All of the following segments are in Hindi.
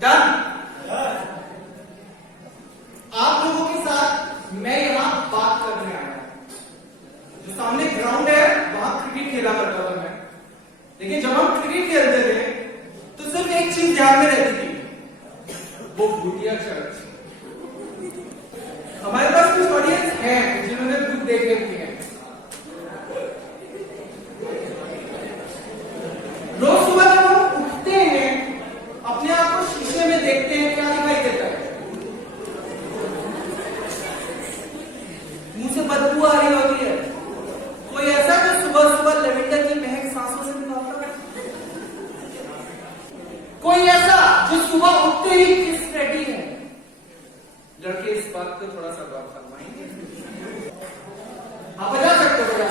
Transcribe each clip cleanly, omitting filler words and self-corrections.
डन। आप लोगों के साथ मैं यहां बात करने आया हूं। जो सामने ग्राउंड है वहां क्रिकेट खेला करता था मैं, लेकिन जब हम क्रिकेट खेलते थे तो सिर्फ एक चीज ध्यान में रहती थी, वो भूतिया चर्च। हमारे पास कुछ ऑडियंस हैं जिन्होंने भूत देखे हुए हैं। रोज सुबह जब हम उठते हैं अपने आप को शीशे में देखते हैं, क्या दिखाई देता है? मुंह से बदबू आ रही होती है। कोई ऐसा जो सुबह सुबह लेवेंडर की महक सांसों से निकालता है? कोई ऐसा जो सुबह उठते ही किस रेडी है? लड़के इस बात को थोड़ा सा गौर फरमाएंगे। आप बजा सकते हो बजा।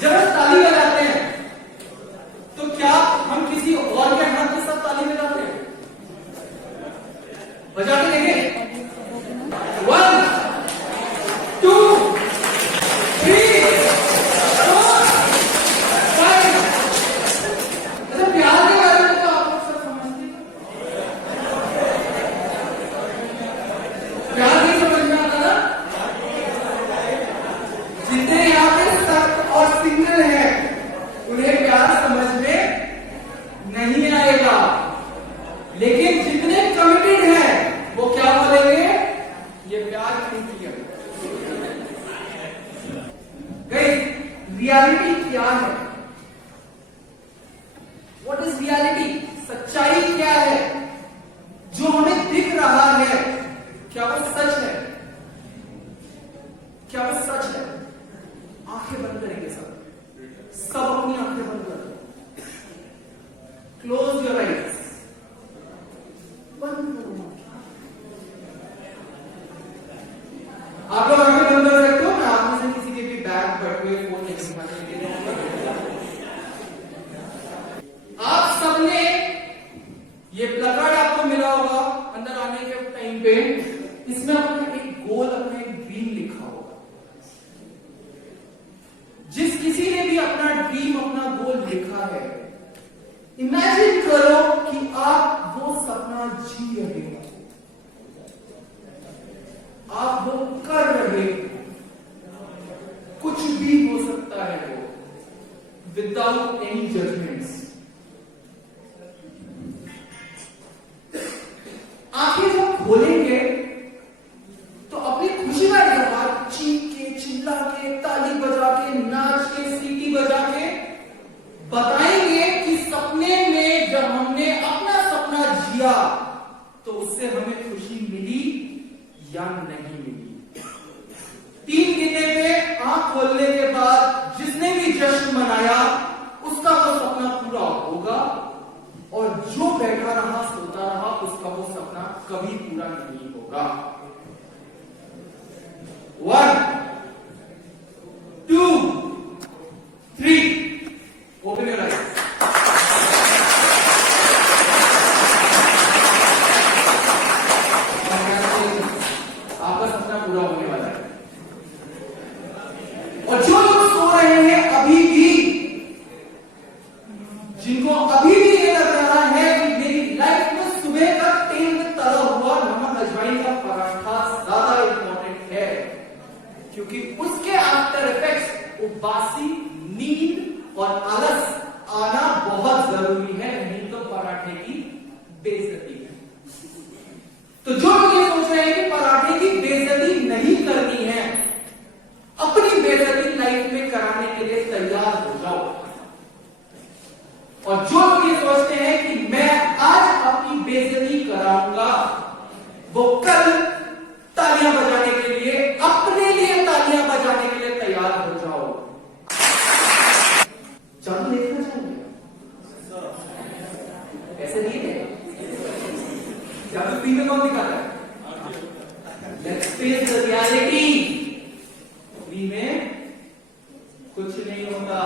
जब हम ताली बजाते हैं तो क्या हम किसी और के हाथ के साथ ताली बजाते हैं? बजा के देखें। 1 2 3 4 5। मतलब प्यार के बारे में तो आप लोग सब समझते हैं। प्यार नहीं समझ में आता ना? जितने यहाँ पे सख्त और सिंगल हैं उन्हें प्यार समझ में नहीं आएगा, लेकिन जितने कमिटेड हैं वो क्या बोलेंगे? ये प्यार नहीं किया। रियलिटी क्या है? What is reality? सच्चाई क्या है? जो हमें दिख रहा है क्या वो सच है? क्या वो सच है? आंखें बंद करेंगे सब अपनी आंखें बंद करें। Close your eyes. बंद करो। आप लोग आंखें बंद कर सकते हो। मैं आप में से किसी के भी बैग बैठे हुए फोन नहीं दिखाने के लिए। आप सबने ये प्लकार्ड आपको मिला होगा अंदर आने के टाइम पे। इसमें अपना एक गोल, अपना एक ड्रीम लिखा होगा। जिस किसी ने भी अपना ड्रीम, अपना गोल लिखा है, इमेजिन करो कि आप वो सपना जी रहे हो, आप वो कर रहे हो। कुछ भी हो सकता है वो, विदाउट एनी जजमेंट्स। आंखें जब खोलेंगे तो अपनी खुशी का इजहार चीख के, चिल्ला के, ताली बजा के, नाच के, सीटी बजा के बताएंगे कि सपने में जब हमने अपना सपना जिया तो उससे हमें खुशी मिली या नहीं मिली। 3 गिनने पे आंख खोलने के बाद जिसने भी जश्न मनाया उसका वो सपना पूरा होगा, और जो बैठा रहा, सोता रहा, उसका वो सपना कभी पूरा नहीं होगा। 1 2 3 ओपन योर आइज। आपका सपना पूरा होने वाला है। और जो लोग सो रहे हैं अभी भी, जिनको अभी भी ये लग रहा है कि मेरी लाइफ में सुबह का तेल में तला हुआ नमक अजवाइन का पराठा ज्यादा इंपॉर्टेंट है, क्योंकि उसके आफ्टर इफेक्ट्स उबासी, नींद और आलस आना बहुत जरूरी है, नहीं तो पराठे की बेइज्जती है। तो जो लोग ये सोच रहे हैं कि पराठे की बेइज्जती नहीं करनी है, अपनी बेइज्जती लाइफ में कराने के लिए तैयार हो जाओ। और जो लोग ये सोचते हैं कि मैं आज अपनी बेइज्जती कराऊंगा, वो कल तालियां बजाने के लिए, अपने लिए तालियां बजाने के लिए तैयार हो जाओ। जादू देखना चाहेंगे? ऐसे नहीं है। जादू फ्री में कौन दिखाता है? Let's face the reality. Free में कुछ नहीं होता।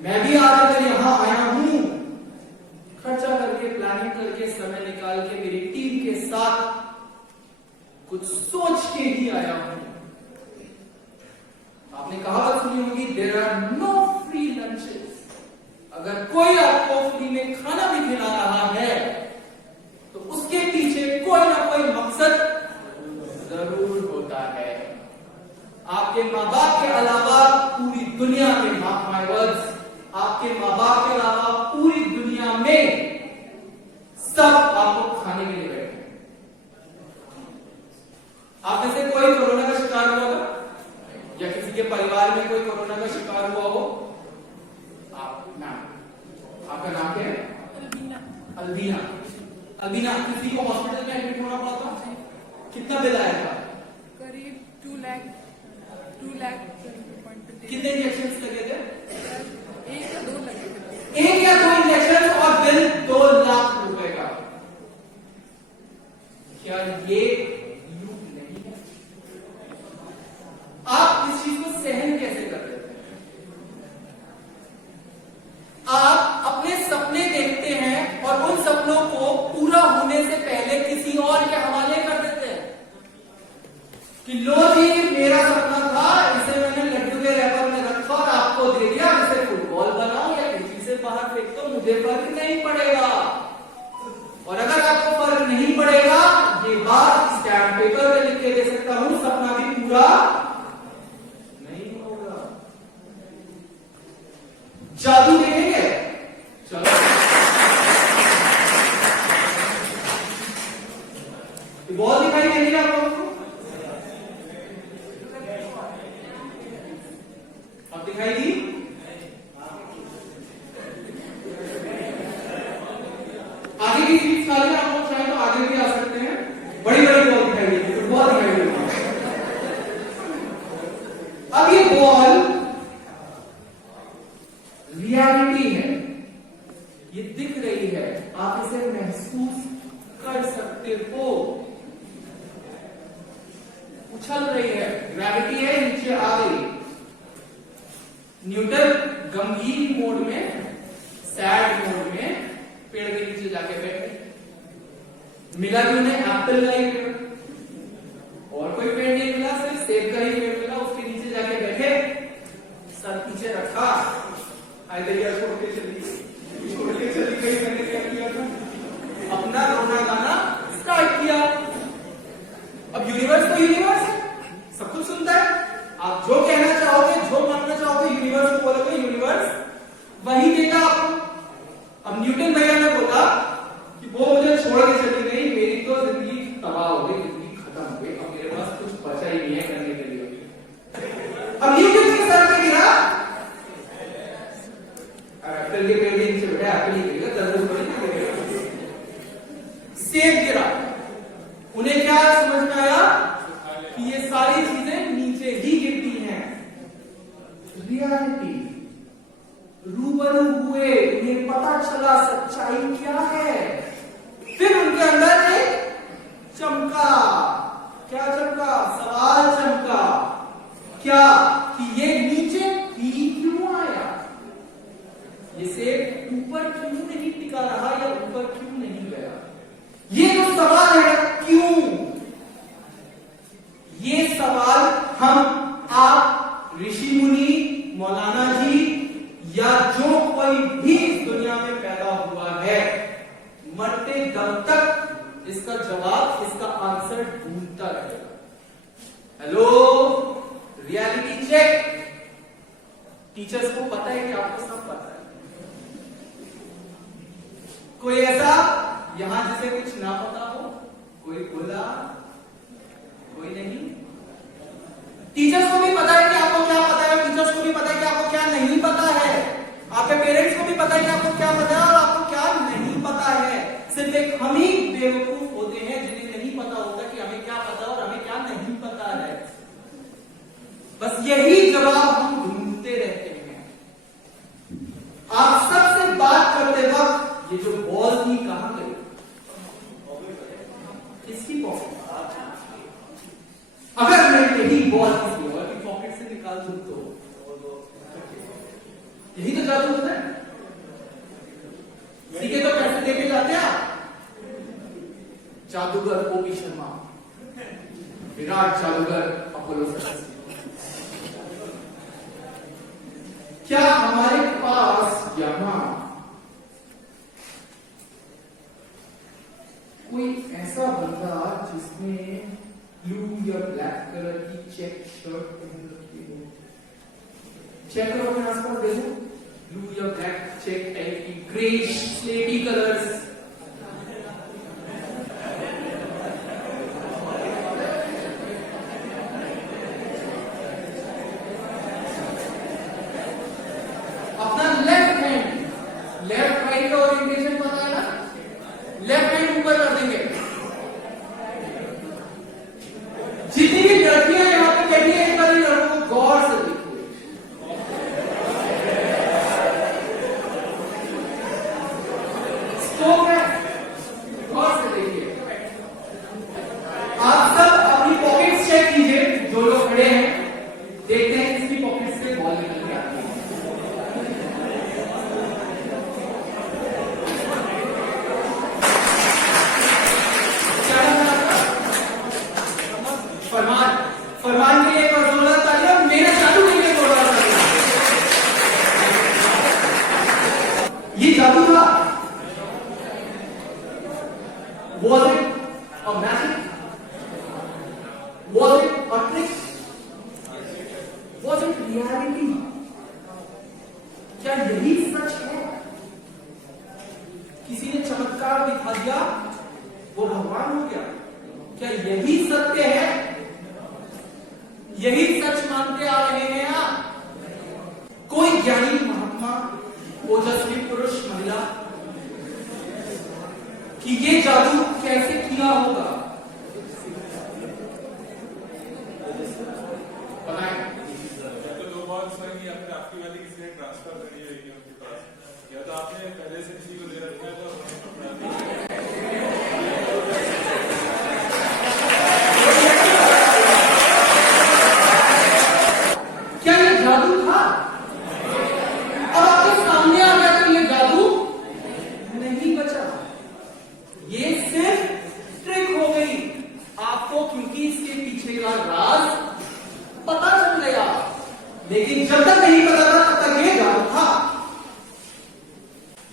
मैं भी आज अगर यहां आया हूं, खर्चा करके, प्लानिंग करके, समय निकाल के मेरी टीम के साथ कुछ सोच के ही आया हूं। आपने कहावत सुनी होगी, there are no free lunches. अगर कोई आपको फ्री में खाना भी खिला रहा है तो उसके पीछे कोई ना कोई मकसद जरूर होता है। आपके माँ बाप के अलावा पूरी दुनिया में, मार्क माय वर्ड्स, आपके माँ बाप के अलावा पूरी दुनिया में सब आपको खाने के लिए बैठे हैं। आप में से कोई कोरोना का शिकार हुआ होगा या किसी के परिवार में कोई कोरोना का शिकार हुआ हो? आप नाम, आपका नाम क्या है? अल्बीना। अल्बीना, किसी को हॉस्पिटल में एडमिट होना पड़ा था? कितना बिल आया था? करीब 2 लाख। कितने इंजेक्शन लगे थे? 1 या 2 लगे थे। 1 या 2 इंजेक्शन और बिल 2 लाख रुपए का। क्या ये लूट नहीं है? आप इस चीज को सहन कैसे कर लेते हैं? आप अपने सपने देखते हैं और उन सपनों को पूरा होने से पहले किसी और के हवाले कर देते हैं कि लो जी, मेरा सपना था, इसे मैंने लड्डू के रैपर में रखा और आपको दे दिया, इसे फुटबॉल बनाओ या किसी से बाहर फेंक दो, मुझे फर्क नहीं पड़ेगा। और अगर आपको फर्क नहीं पड़ेगा, ये बात स्टैम्प पेपर पे लिख के दे सकता हूं, सपना भी पूरा नहीं होगा। जादू देखेंगे? चलो, बॉल दिखाई दे रही है आप लोगों को? अब दिखाई दी? आगे की सीट खाली, आप लोग चाहे तो आगे भी आ सकते हैं। बड़ी बड़ी बॉल दिखाई देती है, फुटबॉल दिखाई देती है। अब ये बॉल रियलिटी है, ये दिख रही है, आप इसे महसूस कर सकते हो। उछल रही है, ग्रेविटी है, नीचे आ गई। न्यूटन गंभीर मोड में, सैड मोड में पेड़ के नीचे जाके बैठे। मिला भी उन्हें एप्पल का ही पेड़, और कोई पेड़ नहीं मिला, सिर्फ सेब का ही पेड़ मिला। उसके नीचे जाके बैठे, सर पीछे रखा, आइडिया छोड़ के चली गई। मैंने क्या किया था? अपना रोना गाना स्टार्ट किया। अब यूनिवर्स तो यूनिवर्स है, सब कुछ सुनता है। आप जो कहना चाहोगे, जो मानना चाहोगे, यूनिवर्स को बोलोगे, यूनिवर्स वही देगा आपको। अब न्यूटन भैया ने बोला कि वो मुझे छोड़ के चली गई, मेरी तो जिंदगी तबाह हो गई, जिंदगी खत्म हो गई, अब मेरे पास कुछ बचा ही नहीं है करने के लिए। अब न्यूटन के सर पे गिरा, एप्पल के पेड़ के नीचे बैठा, एप्पल ही गिरेगा, तरबूज थोड़ी ना गिरेगा, सेब गिरा। उन्हें क्या समझ में आया कि ये सारी चीजें नीचे ही गिरती हैं। रियलिटी रूबरू हुए, उन्हें पता चला सच्चाई क्या है। फिर उनके अंदर एक चमका, क्या चमका? सवाल चमका। क्या? कि ये नीचे ही क्यों आया? ये सेब ऊपर क्यों नहीं टिका रहा या ऊपर क्यों नहीं गया? ये जो सवाल है, क्यों, ये सवाल हम, आप, ऋषि मुनि, मौलाना जी या जो कोई भी इस दुनिया में पैदा हुआ है, मरते दम तक इसका जवाब, इसका आंसर ढूंढता रहेगा। Hello, reality check. टीचर्स को पता है कि आपको सब पता है। कोई ऐसा यहां जिसे कुछ ना पता हो? कोई बोला? कोई नहीं? टीचर्स को भी पता है कि आपको क्या पता है, टीचर्स को भी पता है कि आपको क्या नहीं पता है, आपके पेरेंट्स को भी पता है कि आपको क्या पता है और आपको क्या नहीं पता है। सिर्फ एक हम ही बेवकूफ होते हैं जिन्हें नहीं पता होता कि हमें क्या पता और हमें क्या नहीं पता है। बस यही जवाब हम ढूंढते रहते हैं। आप सबसे बात करते वक्त ये जो बॉल थी कहां गई? किसकी पॉकेट? अगर मैं यही बॉल किसी और की पॉकेट से निकाल दूं तो यही तो जादू होता है। सीखे तो पैसे देके जाते हैं आप। जादूगर ओपी शर्मा, विराट जादूगर अपोलो सर्कस। क्या हमारे पास यहां कोई ऐसा बंदा जिसने ब्लू या ब्लैक कलर की चेक शर्ट पहन रखी हो? चेक करो अपने आसपास, देखो ब्लू या ब्लैक चेक टाइप की ग्रे स्लेटी कलर्स। अपना लेफ्ट हैंड, लेफ्ट राइट का ओरिएंटेशन पता है ना? लेफ्ट हैंड ऊपर कर देंगे। जितनी भी लड़कियां यहां पे बैठी है, एक बार लड़कों को गौर से देखिए। स्कोप है, गौर से देखिए। आप सब अपनी पॉकेट्स चेक कीजिए। जो लोग खड़े हैं, देखते हैं किसकी पॉकेट से बॉल निकल के आती है। फरमान, फरमान के लिए एक बार जोरदार तालियां, मेरे जादू के लिए जोरदार तालियां। ये जादू था। Was it a magic? Was it a trick? Was it reality? क्या यही सच है? किसी ने चमत्कार दिखा दिया, वो भगवान हो गया? क्या यही सत्य है? यही सच मानते आ रहे हैं आप? कोई ज्ञानी महात्मा, ओजस्वी पुरुष, महिला, कि ये जादू कैसे किया होगा? बताएं। तो दो बात सर कि आपकी वाली किसी ने ट्रांसफर करी है उनके पास, या तो आपने पहले से किसी को दे रखा है तो क्या ये जादू था? अब आपके सामने आ गया तो ये जादू नहीं बचा, ये सिर्फ ट्रिक हो गई आपको, क्योंकि इसके पीछे का राज पता चल गया। लेकिन जब तक नहीं पता था तब तक ये जादू था।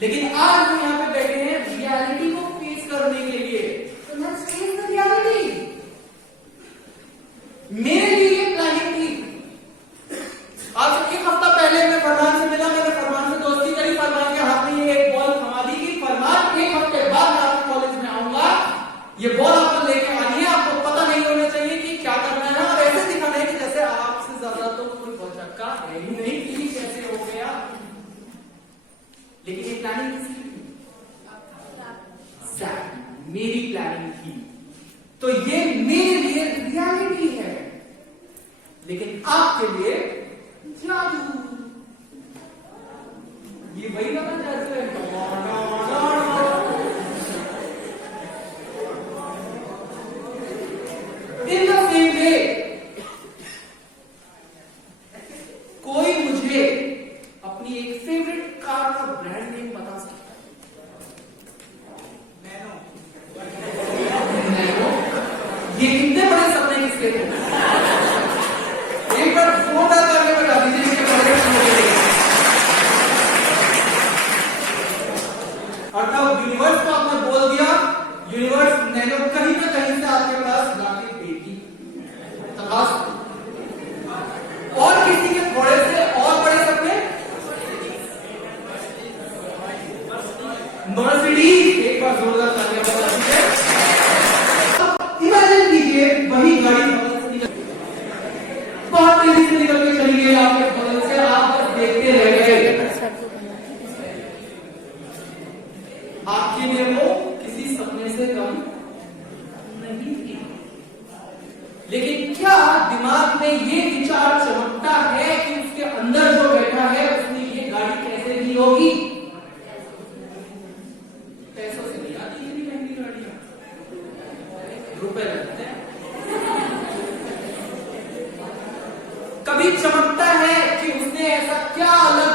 लेकिन आज हम यहां पे बैठे हैं रियलिटी को फेस करने के लिए। तो लेट्स फेस द रियलिटी। मेरे लिए ये प्लानिंग थी। आज एक हफ्ता पहले मैं फरमान से मिला, मैंने फरमान से दोस्ती करी, फरमान के हाथ में ये एक बॉल थमा दी कि फरमान एक हफ्ते बाद मैं आपके कॉलेज में आऊंगा, ये बॉल आपको लेके आनी है, आपको पता नहीं होना चाहिए कि क्या करना है, और ऐसे दिखाना है कि जैसे आपसे ज्यादा तो कोई बचक्का है ही नहीं कि कैसे हो गया। लेकिन ये प्लानिंग किसकी थी? मेरी प्लानिंग थी। तो ये मेरे लिए रियलिटी है, लेकिन आपके लिए जादू। ये वही वाला जादू है। इन द सेम वे, कोई मुझे अपनी एक फेवरेट कार का ब्रांड नेम बता सकता है? नैनो। ये कितने बड़े सपने किसके थे? एक बार जोरदार तालियां बजा दीजिए इसके बड़े सपनों के लिए। अर्थात यूनिवर्स को आपने बोल दिया, यूनिवर्स नैनो कहीं ना कहीं से आपके पास लाके देगी। और किसी के थोड़े से और बड़े सपने, मर्सिडीज। एक बार जोरदार तालियां बजा दीजिए। इमेजिन कीजिए वही गाड़ी बहुत तेजी से निकल के चली गई आपके बगल से, आप बस देखते रह गए। आपके लिए वो किसी सपने से कम नहीं थी। लेकिन क्या दिमाग में ये विचार चमकता है कि उसके अंदर जो बैठा है उसने ये गाड़ी कैसे ली होगी? पैसों से नहीं आती इतनी महंगी गाड़ियां, रुपए लगते हैं। कभी चमकता है कि उसने ऐसा क्या अलग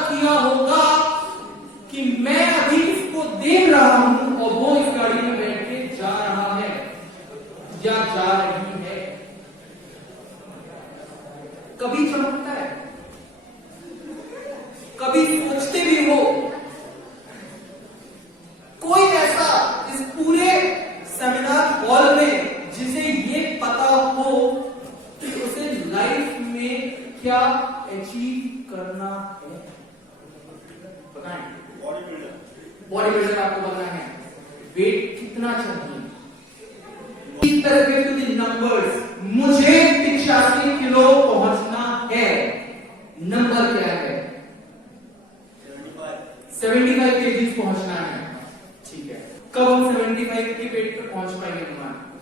कभी सोचते भी हो? कोई ऐसा इस पूरे सेमिनार हॉल में जिसे ये पता हो कि उसे लाइफ में क्या अचीव करना है? बताएं। बॉडी बिल्डर आपको बनना है। वेट कितना चाहिए? इस तरह के नंबर्स, मुझे 85 किलो पहुंचना है। नंबर क्या है? 75 केजी पहुंचना है। ठीक है, कब हम 75 के वेट पर पहुंच पाएंगे?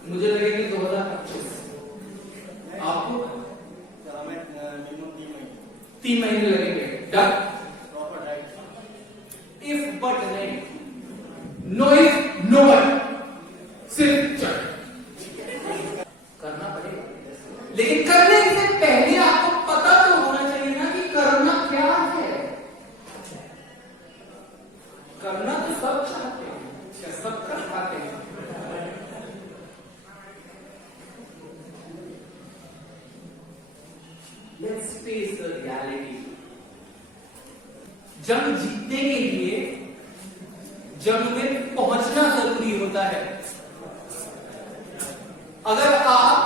मुझे लगेगा 2025। आपको 3 महीने लगेंगे। डन? इफ बट नहीं, नो इफ नो बट, सिर्फ चल करना पड़ेगा। लेकिन करने से पहले आपको पता तो होना चाहिए ना कि करना क्या है। करना तो सब चाहते हैं, क्या सब कर पाते हैं? Let's face the reality. जंग जीतने के लिए जंग में पहुंचना जरूरी होता है। अगर आप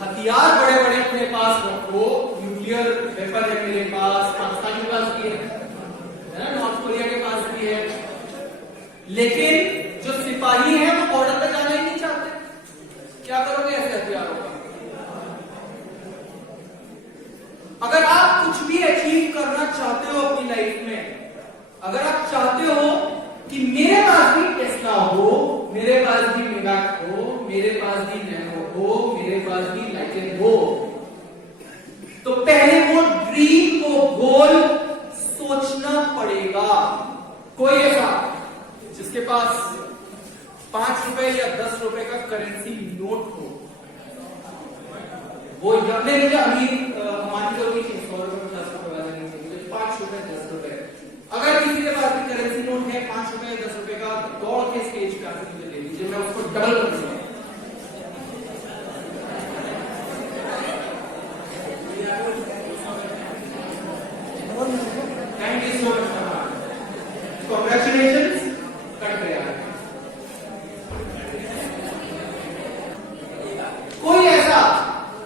हथियार बड़े बड़े अपने पास रखो, न्यूक्लियर वेपन है मेरे पास, पाकिस्तान के पास भी है, नॉर्थ कोरिया के पास भी है, लेकिन जो सिपाही है वो बॉर्डर पे जाना ही नहीं चाहते, क्या करोगे ऐसे हथियारों का? अगर आप कुछ भी अचीव करना चाहते हो अपनी लाइफ में, अगर आप चाहते हो कि मेरे पास भी टेस्ला हो, मेरे पास भी मेगाक हो, मेरे पास भी नैनो हो, मेरे पास भी लाइकेन हो, तो पहले वो ड्रीम को, गोल सोचना पड़ेगा। कोई ऐसा जिसके पास 5 रुपए या 10 रुपए का करेंसी नोट हो, वो नहीं अमीर मान लो 100 रुपए 50 रुपए वाला नहीं चाहिए, 5 रुपए 10 रुपए। अगर किसी के पास भी करेंसी नोट है 5 रुपए 10 रुपए का, दौड़ के स्टेज पे आके मुझे दे दीजिए, मैं उसको डबल कर दूंगा। Thank you so much, congratulations. Cut गया। कोई ऐसा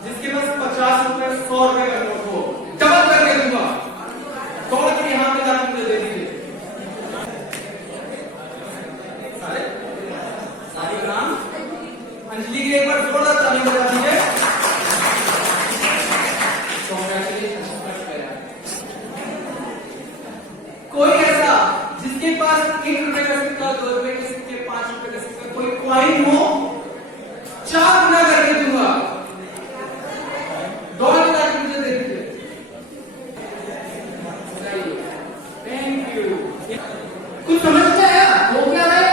जिसके पास 50 रुपए 100 रुपए का नोट हो, डबल करके दूंगा, दौड़ के यहां पे जाकर मुझे दे दीजिए। सारी ग्राम अंजलि के एक बार जोरदार ताली बजा दीजिए। कोई ऐसा जिसके पास 1 रुपए का सिक्का, 2 रुपए के सिक्के, 5 रुपए का सिक्का, कोई क्वाइन हो, 4 गुना करके दूंगा, दौड़ के जाकर मुझे दे दीजिए। Thank you. कुछ समझ में आया? हो क्या रहा है?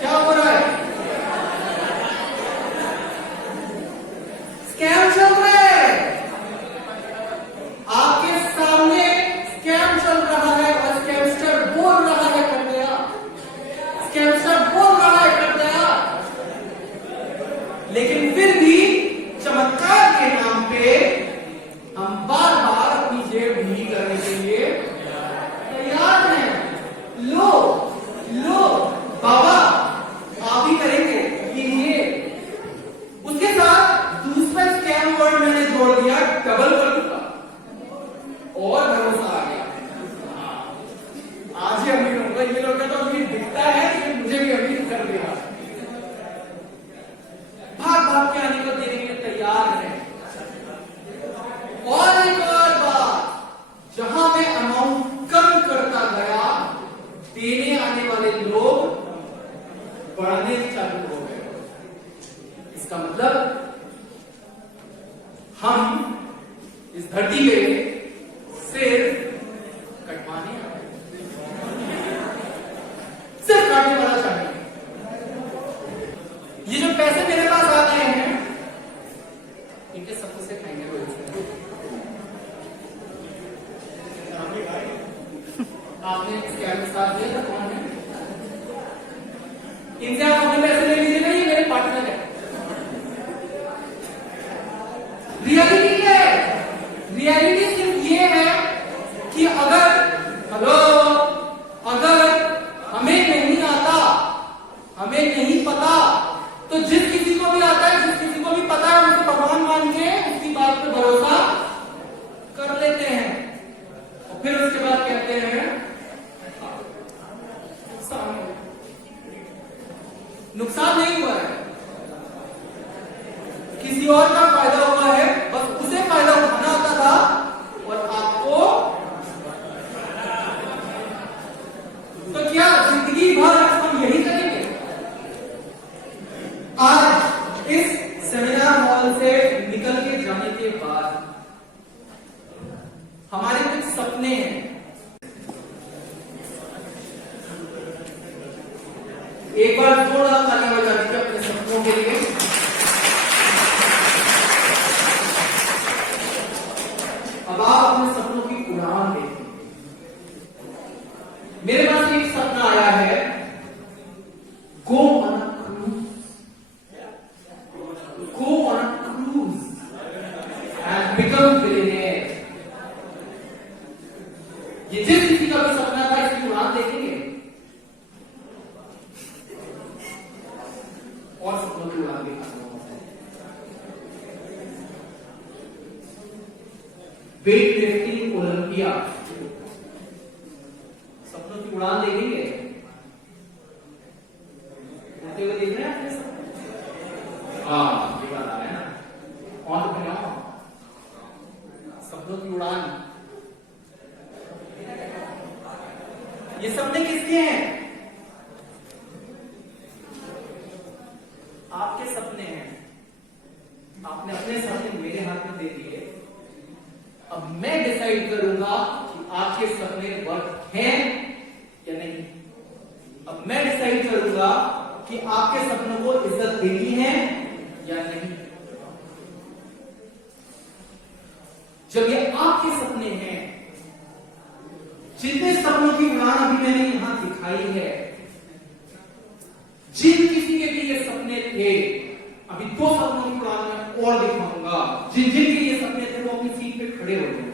क्या हो रहा है? स्कैम चल रहा है आपके सामने, स्कैम चल रहा है और स्कैमस्टर बोल रहा है कर गया, स्कैमस्टर बोल रहा है कर गया, लेकिन फिर भी चमत्कार के नाम पे हम बार बार अपनी जेब ढीली करने के लिए तैयार हैं। लो लो बाबा, आप ही करेंगे, लीजिए। उसके साथ दूसरा स्कैम वर्ड मैंने जोड़ दिया, डबल कर दूंगा, और भरोसा आ गया। आज ही अमीर होगा। ये लोग तो अमीर दिखता है, लेकिन मुझे भी अमीर कर दिया। भाग भाग के आने को देने के लिए तैयार है। और एक और बात, जहां मैं अमाउंट कम करता गया, देने आने वाले लोग बढ़ने चालू हो गए। इसका मतलब हम इस धरती पे सिर्फ कटवाने आए, सिर्फ काटने वाला चाहिए। ये जो पैसे मेरे पास आ गए हैं, इनके सबको से खाएंगे वो। आपने स्कैम स्टार्ट किया था, कौन है? इनसे आप अपने पैसे ले लीजिए, नहीं मेरे पार्टनर है। रियलिटी क्या है? रियलिटी सिर्फ ये है हमारे कुछ सपने हैं। एक बार जोरदार तालियां बजा दीजिए अपने सपनों के लिए। अब आप अपने सपनों की उड़ान देखें। मेरे पास एक सपना आया है, go on a cruise, go on a cruise and become billionaire. ये जिस किसी का भी सपना था, इसकी उड़ान देखेंगे और सपनों की उड़ान देखा। वेट लिफ्टिंग ओलंपिया, सपनों की उड़ान देखेंगे। उड़ते हुए देख रहे हैं अपने सपने? हाँ, ये बात आ रहा है ना। और सपनों की उड़ान, ये सपने किसके हैं? आपके सपने हैं। आपने अपने सपने मेरे हाथ में दे दिए। अब मैं डिसाइड करूंगा कि आपके सपने वर्थ हैं या नहीं। अब मैं डिसाइड करूंगा कि आपके सपनों को इज्जत देनी है या नहीं। जब ये आपके सपने हैं, जितने सपनों की उड़ान अभी मैंने यहां दिखाई है, जिन किसी के भी ये सपने थे, अभी 2 सपनों की उड़ान में और दिखाऊंगा। जिन जिन के ये सपने थे वो अपनी सीट पे खड़े हो गए।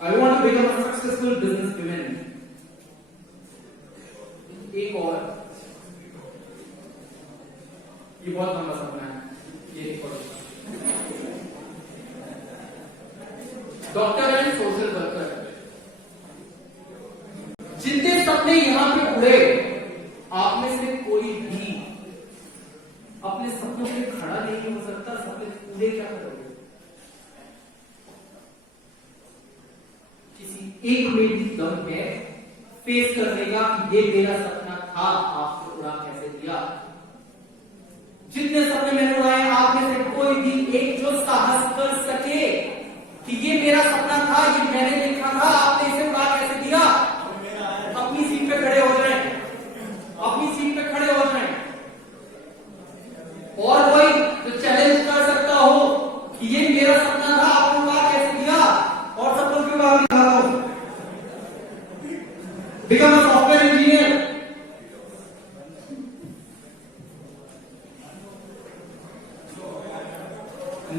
I want to become a successful businesswoman. एक और, ये बहुत लंबा सपना है, ये एक और। डॉक्टर एंड सोशल वर्कर, जितने सपने यहां पे उड़े, आप में से कोई भी अपने सपनों पे खड़ा नहीं हो सकता। सपने पूरे क्या करोगे? किसी एक में भी दम है फेस करने का कि ये मेरा सपना था, आपने उड़ा कैसे दिया। जितने सपने मैंने उड़ाए, आप में से कोई भी एक जो साहस कर सके कि ये मेरा सपना था, ये मैंने देखा था, आपने इसे उड़ा कैसे दिया। अपनी सीट पे खड़े हो जाए, अपनी सीट पे खड़े हो जाए। और कोई जो चैलेंज कर सकता हो कि ये मेरा सपना था, आपने उड़ा कैसे दिया, और सपनों की उड़ान दिखाता हूं। Become a software engineer,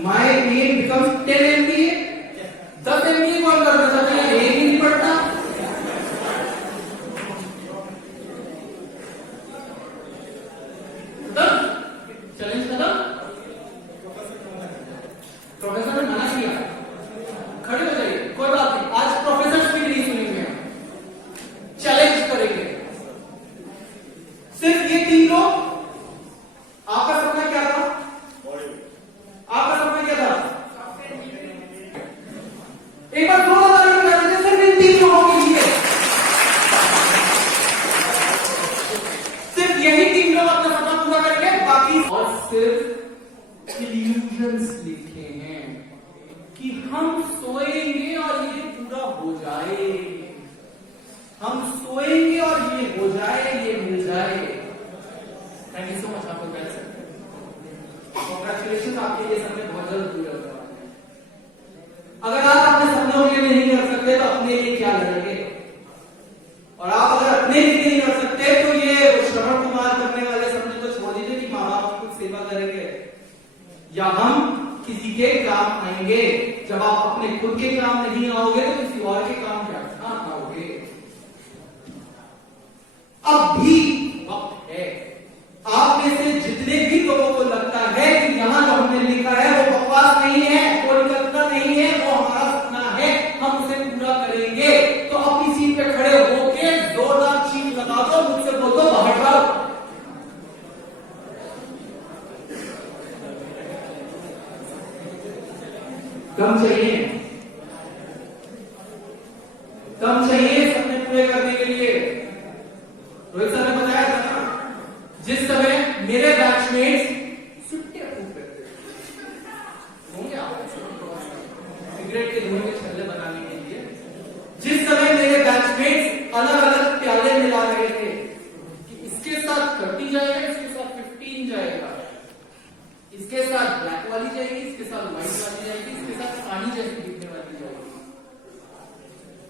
my aim becomes 10 MBA। 10 MBA कौन कर सकता है? एक ही नहीं पढ़ता। चैलेंज खत्म। प्रोफेसर ने मना किया, खड़े हो जाइए, कोई बात नहीं, आज प्रोफेसर स्पीच नहीं सुनेंगे, चैलेंज करेंगे। सिर्फ ये 3 लोग। आपका सपना क्या था? आपका सपना क्या था? एक बार 2 ताली बजा दीजिए सिर्फ इन 3 लोगों के लिए। सिर्फ यही 3 लोग अपना सपना पूरा करेंगे, बाकी और सिर्फ इल्यूजन्स लिखे हैं कि हम सोएंगे और ये पूरा हो जाए, हम सोएंगे और ये हो जाए, ये मिल जाए। Thank you so much. आपको कह सकते हैं कांग्रेचुलेशन, आपके लिए सपने बहुत जल्द पूरे होने वाले हैं। अगर आप अपने सपनों के लिए नहीं कर सकते तो अपने लिए क्या करेंगे? और आप अगर अपने लिए नहीं कर सकते तो ये श्रवण कुमार करने वाले सपने तो छोड़ दीजिए कि माँ बाप की कुछ सेवा करेंगे, या हम किसी के काम आएंगे। जब आप अपने खुद के काम नहीं आओगे तो किसी और के काम क्या आओगे? अब भी वक्त है। आप में से जितने भी लोगों को लगता है कि यहां जो हमने लिखा है वो बकवास नहीं है, परिकल्पना नहीं है, वो हमारा सपना है, हम उसे पूरा करेंगे, तो अपनी सीट पे खड़े होके जोरदार चीख लगा दो, मुझसे बोल दो बाहर जाओ। दम चाहिए, दम चाहिए सपने पूरे करने के लिए। रोहित सर ने बताया था ना, जिस समय मेरे बैचमेट्स सुट्टे फूक करते होंगे आप सिगरेट के धुएं के छल्ले बनाने के लिए। जिस समय मेरे बैचमेट्स अलग अलग प्याले मिला रहे थे कि इसके साथ 30 जाएगा, इसके साथ 15 जाएगा, इसके साथ ब्लैक वाली जाएगी, इसके साथ व्हाइट वाली जाएगी, इसके साथ पानी जैसी दिखने वाली जाएगी।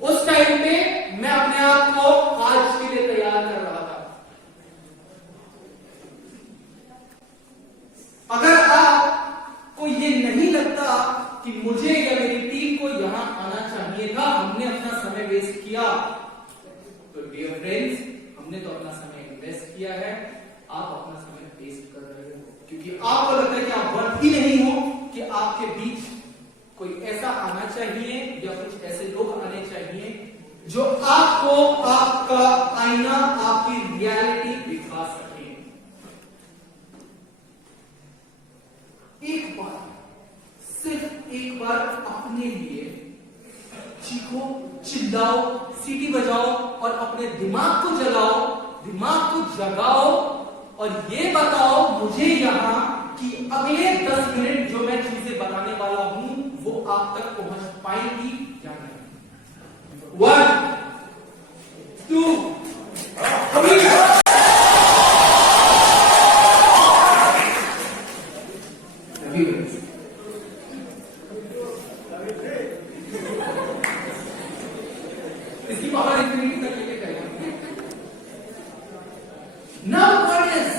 उस टाइम पे मैं अपने आप को आज के लिए तैयार कर रहा था। अगर आपको ये नहीं लगता कि मुझे या मेरी टीम को यहां आना चाहिए था, हमने अपना समय वेस्ट किया, तो डियर फ्रेंड्स, हमने तो अपना समय इन्वेस्ट किया है, आप अपना समय वेस्ट कर रहे हो, क्योंकि आपको लगता है कि आप वर्थ ही नहीं हो कि आपके बीच कोई ऐसा आना चाहिए या कुछ ऐसे लोग आने चाहिए जो आपको आपका आईना, आपकी रियलिटी दिखा सके। एक बार, सिर्फ एक बार अपने लिए चीखो, चिल्लाओ, सीटी बजाओ और अपने दिमाग को जलाओ, दिमाग को जगाओ और ये बताओ मुझे यहां कि अगले 10 मिनट जो मैं चीजें बताने वाला हूं वो आप तक पहुंच पाएंगी या नहीं। 1 2 3। इसकी पावर इन्फिनिटी तक लेके जाएगा। नाउ व्हाट इज,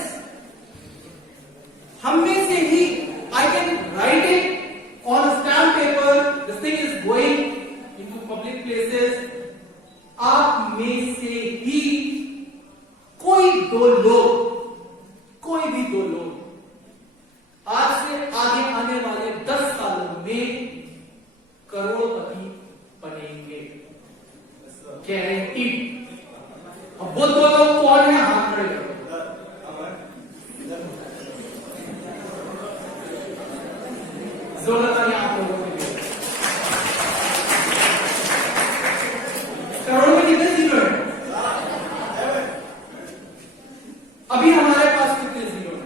हम में से ही I can write it on a stamp paper, this thing is going into public places. आप में से ही कोई भी दो लोग आज से आगे आने वाले 10 सालों में करोड़पति बनेंगे, गारंटीड। अब वो दो लोग कौन है, हाथ खड़े करो। जरूरत है आप लोगों के लिए। करोड़ में कितने जीरो है? अभी हमारे पास कितने जीरो है?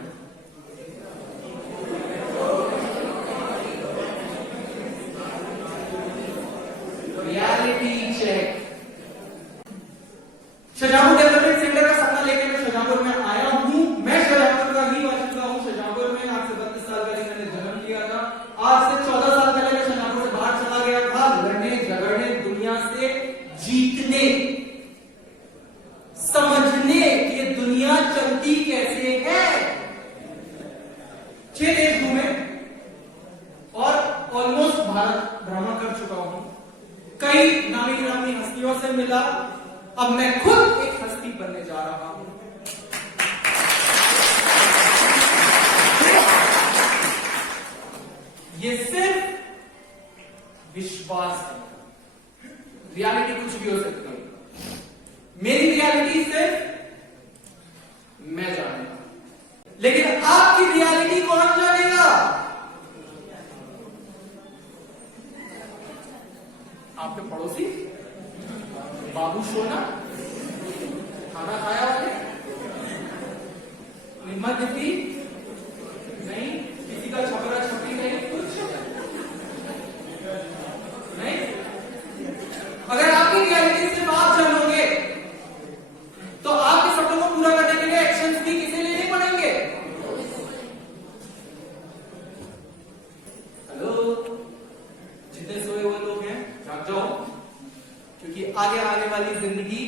Reality check. Shahjahanpur development centre का सपना लेकर मैं शाहजहांपुर में आया हूं। मैं शाहजहांपुर का ही वासिंदा हूं। शाहजहांपुर में आज से 32 साल पहले मैंने जन्म लिया था। आज से 14 साल पहले मैं शाहजहांपुर से बाहर चला गया था, लड़ने झगड़ने, दुनिया से जीतने, समझने कि ये दुनिया चलती कैसे है। 6 देश घूमे और ऑलमोस्ट भारत भ्रमण कर चुका हूं। कई नामी नामी हस्तियों से मिला। अब मैं खुद एक हस्ती बनने जा रहा हूं। ये सिर्फ विश्वास है। रियलिटी कुछ भी हो सकती है। मेरी रियलिटी सिर्फ मैं जानूंगा, लेकिन आपकी रियलिटी कौन जानेगा? आपके पड़ोसी, बाबू सोना, खाना खाया वाले, निम्मत दिखी नहीं, किसी का छपरा छपरी नहीं, कुछ नहीं। अगर आपकी रियलिटी सिर्फ आप जानोगे तो आपके सपनों को पूरा करने के लिए एक्शंस भी किसे लेने पड़ेंगे? हेलो, जितने सोए हुए लोग हैं जाग जाओ, क्योंकि आगे आने वाली जिंदगी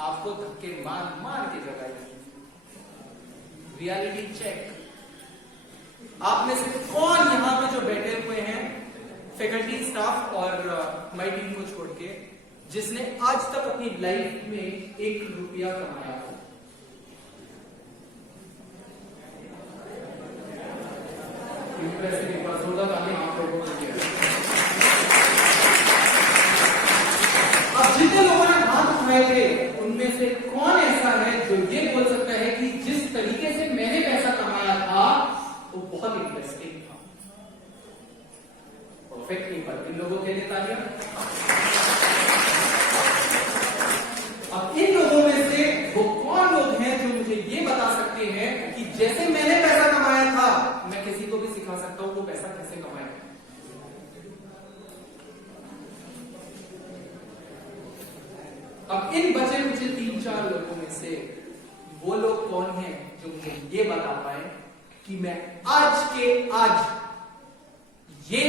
आपको धक्के मार मार के जगाएगी। Reality check. आप में से कौन यहां पे जो बैठे हुए हैं, फैकल्टी, स्टाफ और माई टीम को छोड़ के, जिसने आज तक अपनी लाइफ में 1 रुपया कमाया हो? एक बार जोरदार ताली आप लोगों को दिया। अब जितने लोगों ने हाथ उठाए थे, उनमें से कौन ऐसा है जो ये बोल सकता है कि जिस तरीके से मैंने पैसा कमाया था वो बहुत इंटरेस्टिंग था? परफेक्ट नहीं, पर इन लोगों के लिए तालियां। अब इन लोगों में से वो कौन लोग हैं जो मुझे ये बता सकते हैं कि जैसे मैंने पैसा कमाया था, मैं किसी को भी सिखा सकता हूं वो पैसा कैसे कमाया? इन बचे मुझे 3-4 लोगों में से वो लोग कौन हैं जो मुझे ये बता पाए कि मैं आज के आज ये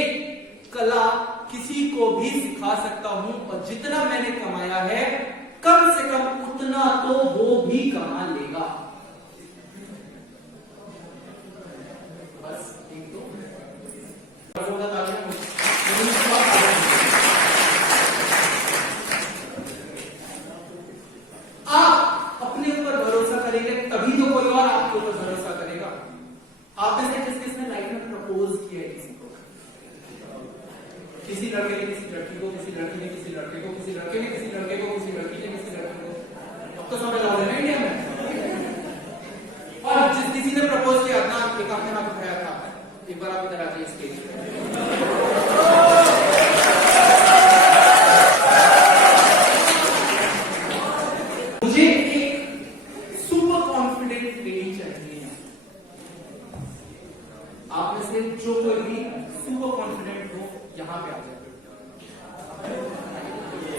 कला किसी को भी सिखा सकता हूं और जितना मैंने कमाया है कम से कम उतना तो वो भी कमा लेगा। बस एक दो आप अपने ऊपर भरोसा करेंगे तभी तो कोई और आपके ऊपर भरोसा करेगा। आप में से किसने लाइफ में प्रपोज किया है किसी को? किसी लड़के ने किसी लड़की को, किसी लड़की ने किसी लड़के को, किसी लड़के ने किसी लड़के को, किसी लड़की ने किसी लड़के को। अब तो समझ आ रहा है इंडिया में। और जिस किसी ने प्रपोज किया ना एक आपने हाथ उठाया था, एक बार आप इधर आ जाइए स्टेज पे। मुझे एक सुपर कॉन्फिडेंट लेडी चाहिए। आप में से जो कोई भी सुपर कॉन्फिडेंट हो यहां पे आ जाए।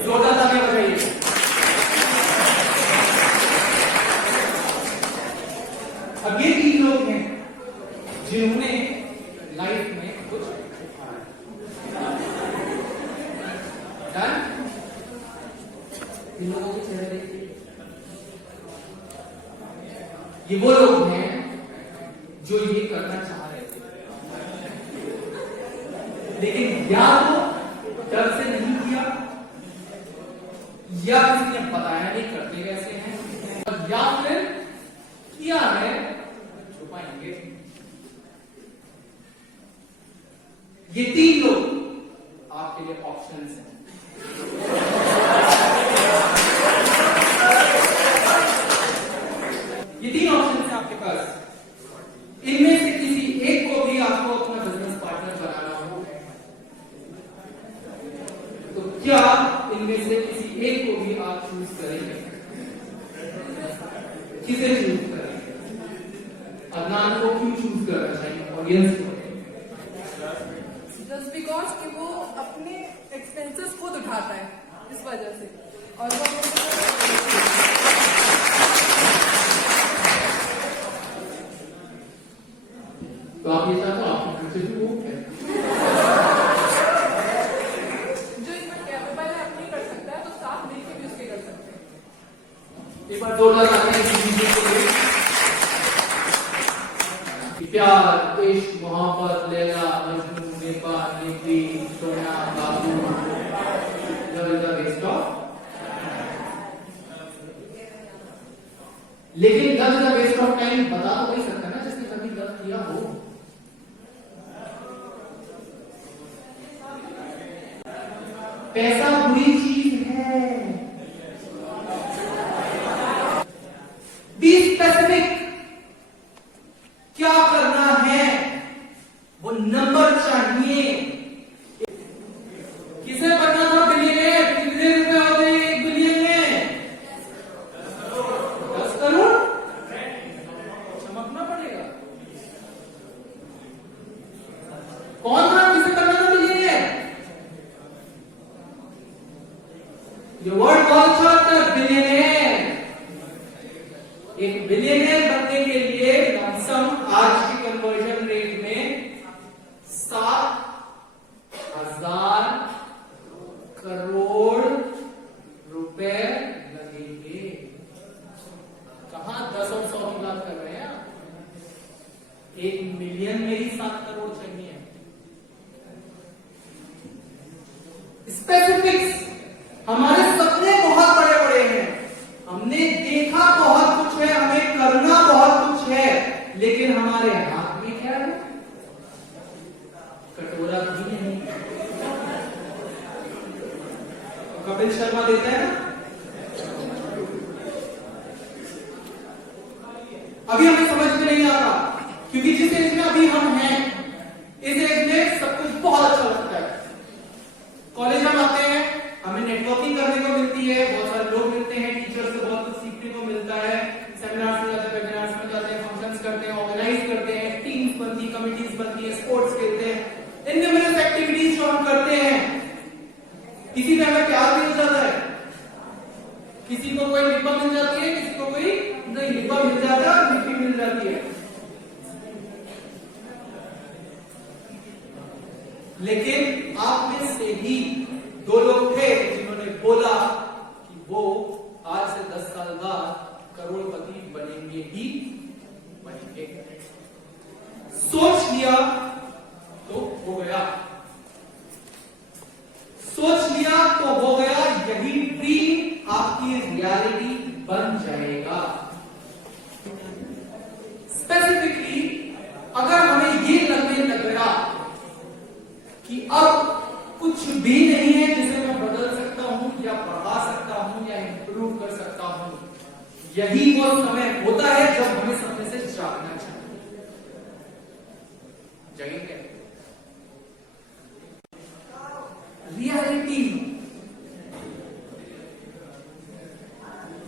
जोरदार तालियां बजाइए। अब ये 3 लोग हैं जिन्होंने लाइफ में कुछ डन। इन लोगों के चेहरे देखिए। ये वो लोग हैं जो ये करना चाह रहे थे लेकिन या तो डर से नहीं किया या किसी ने बताया नहीं करते कैसे हैं, और या फिर किया है छुपाएंगे। ये 3 लोग आपके लिए ऑप्शंस हैं। ये 3 ऑप्शंस हैं आपके पास। इनमें से किसी एक को भी आपको अपना बिजनेस पार्टनर बनाना हो तो क्या इनमें से किसी एक को भी आप चूज करेंगे? किसे चूज करेंगे? अदनान को क्यों चूज करना चाहिए ऑडियंस को? जस्ट बिकॉज कि वो अपने एक्सपेंसेस खुद उठाता है इस वजह से, और वो तो आप ये चाहते हो आपके घर से भी वो है जो इसमें कैपेबल है अपनी कर सकता है, तो साथ मिलकर भी उसके कर सकते हैं। एक बार जोरदार तालियां इस वीडियो के लिए। प्यार, इश्क, मोहब्बत, लैला, मजनू, नेपा, नेत्री, सोना, बाबू, love is the best of. लेकिन love is the best of time बता तो नहीं सकता ना जिसने कभी लव किया हो। पैसा बुरी चीज है। Be specific. क्या करना है वो नंबर चाहिए। किसे बनना था बिलियनेयर? कितने रुपए होते हैं 1 बिलियन में? 10 करोड़। चमकना पड़ेगा। कौन था? किसे बनना था बिलियनेयर? ये वर्ड बहुत अच्छा होता है बिलियनेयर। एक बिलियनेयर बनने के लिए लमसम आज की कन्वर्जन रेट में 7,000 करोड़ रुपए लगेंगे। कहां 10 और 100 की बात कर रहे हैं? 1 मिलियन में ही 7 करोड़ चाहिए। स्पेसिफिक्स। हमारे सपने बहुत बड़े बड़े हैं, हमने देखा बहुत कुछ है, हमें करना बहुत कुछ है, लेकिन हमारे हाथ में क्या है? कटोरा भी नहीं। कपिल शर्मा देता है ना, अभी हमें समझ में नहीं आ रहा क्योंकि जिस एज में अभी हम हैं इस एज में सब कुछ बहुत अच्छा लगता है। कॉलेज हम आते हैं, हमें नेटवर्किंग करने को मिलती है, बहुत सारे लोग मिलते हैं, टीचर से बहुत कुछ सीखने को मिलता है, सेमिनार्स में जाते हैं, वेबिनार्स में जाते हैं, फंक्शंस करते हैं, ऑर्गेनाइज करते हैं, टीम्स बनती, कमिटीज बनती है, स्पोर्ट्स खेलते हैं, इनन्यूमरस एक्टिविटीज जो हम करते हैं। किसी में हमें प्यार भी हो जाता है, किसी किसी को कोई डिब्बा मिल जाती है, किसी को कोई नहीं डिब्बा मिल जाता है, मिट्टी मिल जाती है। लेकिन आप में से ही 2 लोग थे जिन्होंने बोला कि वो आज से 10 साल बाद करोड़पति बनेंगे ही बनेंगे। सोच लिया तो हो गया, सोच लिया तो हो गया। यही ड्रीम आपकी रियलिटी बन जाएगा। स्पेसिफिकली अगर हमें ये लगने लग गया कि अब कुछ भी नहीं है जिसे मैं बदल सकता हूं या बढ़ा सकता हूं या इंप्रूव कर सकता हूं, यही वो समय होता है जब हमें सपने से जागना चाहिए। जगेंगे। रियलिटी,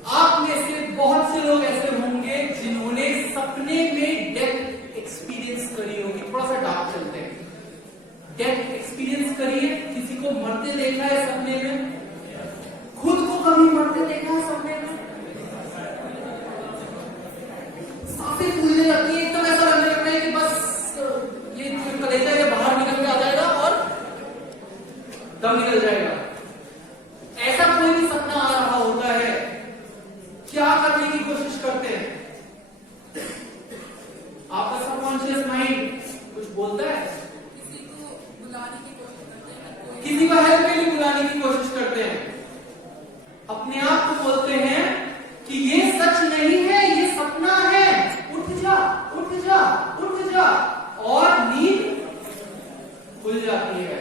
आप में से बहुत से लोग ऐसे होंगे जिन्होंने सपने में डेथ एक्सपीरियंस करी होगी। थोड़ा सा डार्क चलते हैं। डेथ एक्सपीरियंस करिए। किसी को मरते देखा है सपने में? खुद को कभी मरते देखा है सपने में? सांसें फूलने लगती है, एकदम ऐसा लगने लगता है कि बस ये कलेजा ये बाहर निकल के आ जाएगा और दम निकल जाएगा। ऐसा कोई भी सपना आ रहा होता है, क्या करने की कोशिश करते हैं? आपका सबकॉन्शियस माइंड कुछ बोलता है, किसी को बुलाने की कोशिश करते हैं, किसी को हेल्प के लिए बुलाने की कोशिश करते हैं। अपने आप को बोलते हैं कि ये सच नहीं है, ये सपना है, उठ जा उठ जा उठ जा, और नींद खुल जाती है।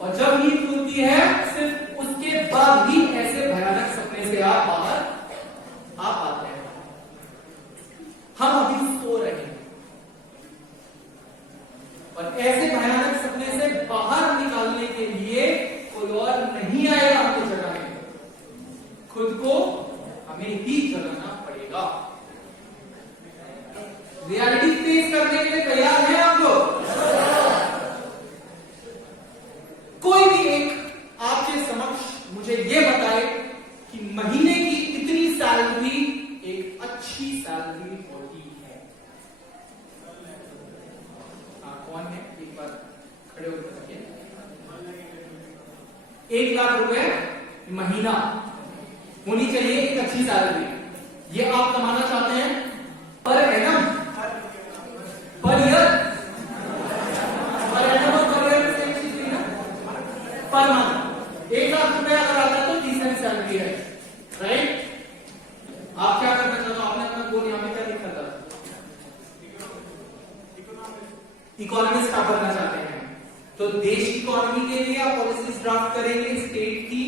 और जब नींद खुलती है सिर्फ उसके बाद ही ऐसे भयानक सपने से आप बाहर आ पाते हैं। हम अभी सो रहे हैं और ऐसे भयानक सपने से बाहर निकालने के लिए कोई और नहीं आएगा आपकी जगह में, खुद को हमें ही जगाना पड़ेगा। रियलिटी फेस करने के लिए तैयार है आप लोग? कोई भी एक आपके समक्ष मुझे ये बताए कि महीने की इतनी सैलरी एक अच्छी सैलरी होती है। कौन है? एक बार खड़े होकर बताइए। 1 लाख रुपए महीना होनी चाहिए एक अच्छी सैलरी। ये आप कमाना चाहते हैं per annum, per year, per annum और पर ईयर सेम चीज नहीं ना। पर मंथ 1 लाख रुपए अगर आता है तो 30 सैलरी है, राइट? आप क्या करना चाहते हो? आपने अपना गोल यहां पे क्या लिखा था? इकोनॉमिस्ट आप बनना चाहते हैं तो देश की इकोनॉमी के लिए आप पॉलिसीज ड्राफ्ट करेंगे, स्टेट की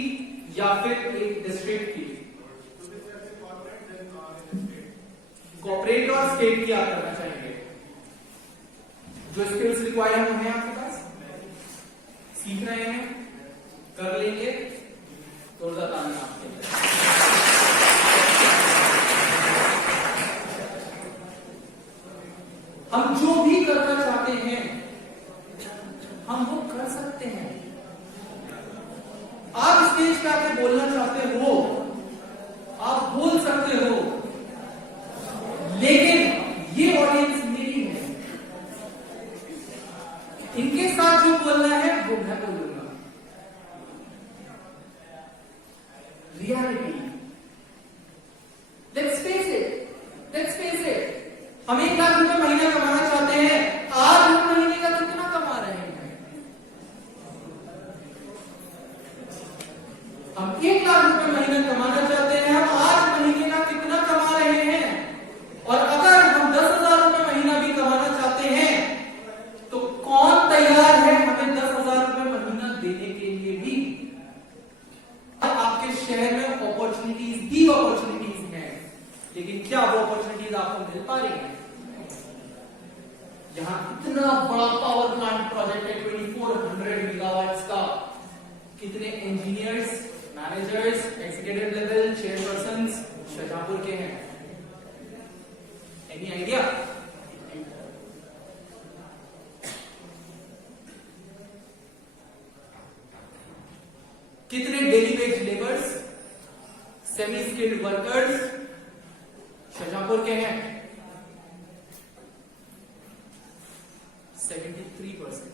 या फिर एक डिस्ट्रिक्ट की? कॉर्पोरेट और स्टेट की आप करना चाहेंगे? जो स्किल्स रिक्वायर्ड हैं आपके पास, सीख रहे हैं, कर लेंगे, जोरदार तालियां आपके लिए। हम जो भी करना चाहते हैं हम वो कर सकते हैं। आप स्टेज पे आके बोलना चाहते हो, आप बोल सकते हो, लेकिन ये ऑडियंस मेरी है, इनके साथ जो बोलना है वो मैं बोलूंगा। Reality, let's face it, let's face it. हम 1 लाख रुपए महीना कमाना चाहते हैं, आज हम महीने का कितना कमा रहे हैं? हम 1 लाख रुपए महीना कमाना चाहते हैं, हम आज महीने का कितना कमा रहे हैं? और अगर हम 10,000 रुपए महीना भी कमाना चाहते हैं तो कौन तैयार है हमें 10,000 रुपए महीना देने के लिए भी? आपके शहर में अपॉर्चुनिटीज भी अपॉर्चुनिटीज हैं, लेकिन क्या वो अपॉर्चुनिटीज आपको मिल पा रही है? यहां इतना बड़ा पावर प्लांट प्रोजेक्ट है 2400 मेगावाट्स का, कितने engineers, managers, executive level chairpersons Shahjahanpur के हैं? Any idea? कितने daily wage labours, semi skilled workers Shahjahanpur के हैं 73%।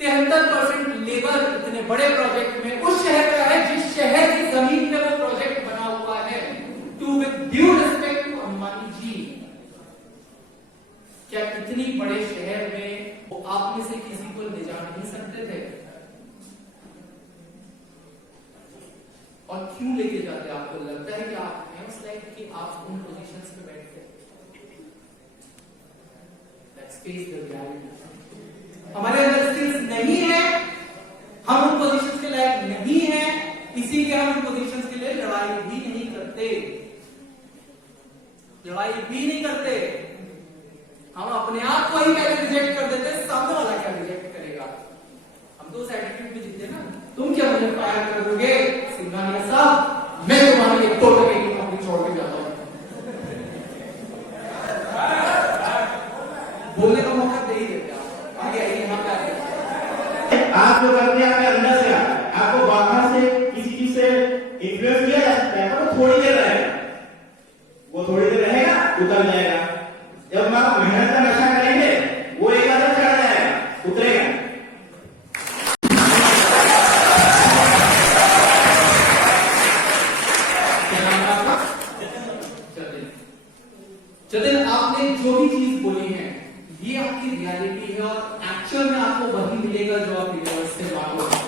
73% लेबर इतने बड़े प्रोजेक्ट में उस शहर का है जिस शहर की जमीन पे वो प्रोजेक्ट बना हुआ है। To with due respect to Ambani ji, क्या इतनी बड़े शहर में वो आप में से किसी को ले जा नहीं सकते थे? और क्यों लेके जाते? आपको लगता है कि आप हैं उस लाइफ कि आप उन पोजीशंस पे बैठते? Let's face the reality. हमारे अंदर स्किल्स नहीं है, हम उन पोजीशंस के लायक नहीं है, इसीलिए हम उन पोजीशंस के लिए लड़ाई भी नहीं करते। लड़ाई भी नहीं करते, हम अपने आप को ही पहले रिजेक्ट कर देते, सामने वाला क्या रिजेक्ट करेगा? हम तो उस एटीट्यूड में जीते ना। तुम क्या मुझे फायर कर दोगे सिंघानिया साहब? मैं तुम्हारी एक टोटल की नौकरी छोड़ के जाता हूं। बोलने का मौका दे ही देते आप। आगे आइए, यहाँ पे आइए। आप जो करते हैं आपके अंदर से आपको बाहर से किसी चीज से इन्फ्लुएंस किया जा सकता है, पर वो थोड़ी देर रहेगा, वो थोड़ी देर रहेगा, उतर जाएगा। जब आप मेहनत का नशा करेंगे वो एक आदत चढ़ जाएगा, उतरेगा। जतिन, आपने जो भी चीज बोली है ये आपकी रियलिटी है और एक्चुअल में आपको वही मिलेगा जो आप यूनिवर्स से मांगोगे।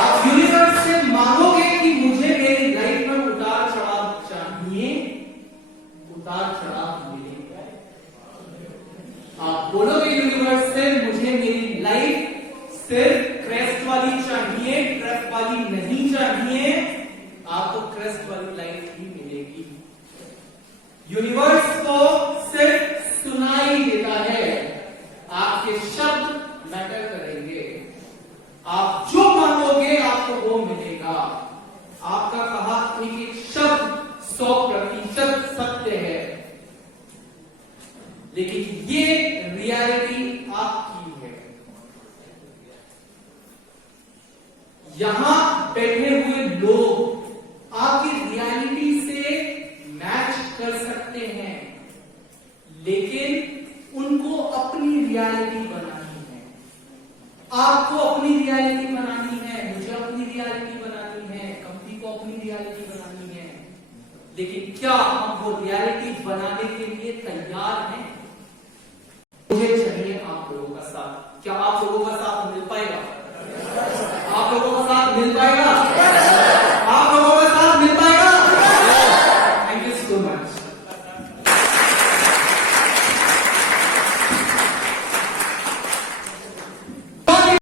आप यूनिवर्स से मांगोगे कि मुझे मेरी लाइफ में उतार चढ़ाव चाहिए, उतार चढ़ाव मिलेगा। आप बोलोगे यूनिवर्स से मुझे मेरी लाइफ सिर्फ क्रेस्ट वाली चाहिए, ट्रफ वाली नहीं चाहिए, आपको क्रेस्ट वाली लाइफ ही मिलेगी। यूनिवर्स को सिर्फ सुनाई देता है, आपके शब्द मैटर करेंगे। आप जो मांगोगे आपको वो मिलेगा। आपका कहा एक एक शब्द 100% सत्य है, लेकिन ये रियलिटी आपकी है। यहां बैठे हुए लोग आपकी रियलिटी से मैच कर सकते हैं, लेकिन उनको अपनी रियलिटी बनानी है। आपको अपनी रियलिटी बनानी है, मुझे अपनी रियलिटी बनानी है, कंपनी को अपनी रियलिटी बनानी है। लेकिन क्या हम वो रियलिटी बनाने के लिए तैयार हैं? मुझे चाहिए आप लोगों का साथ। क्या आप लोगों का साथ मिल पाएगा? आप लोगों का साथ मिल पाएगा?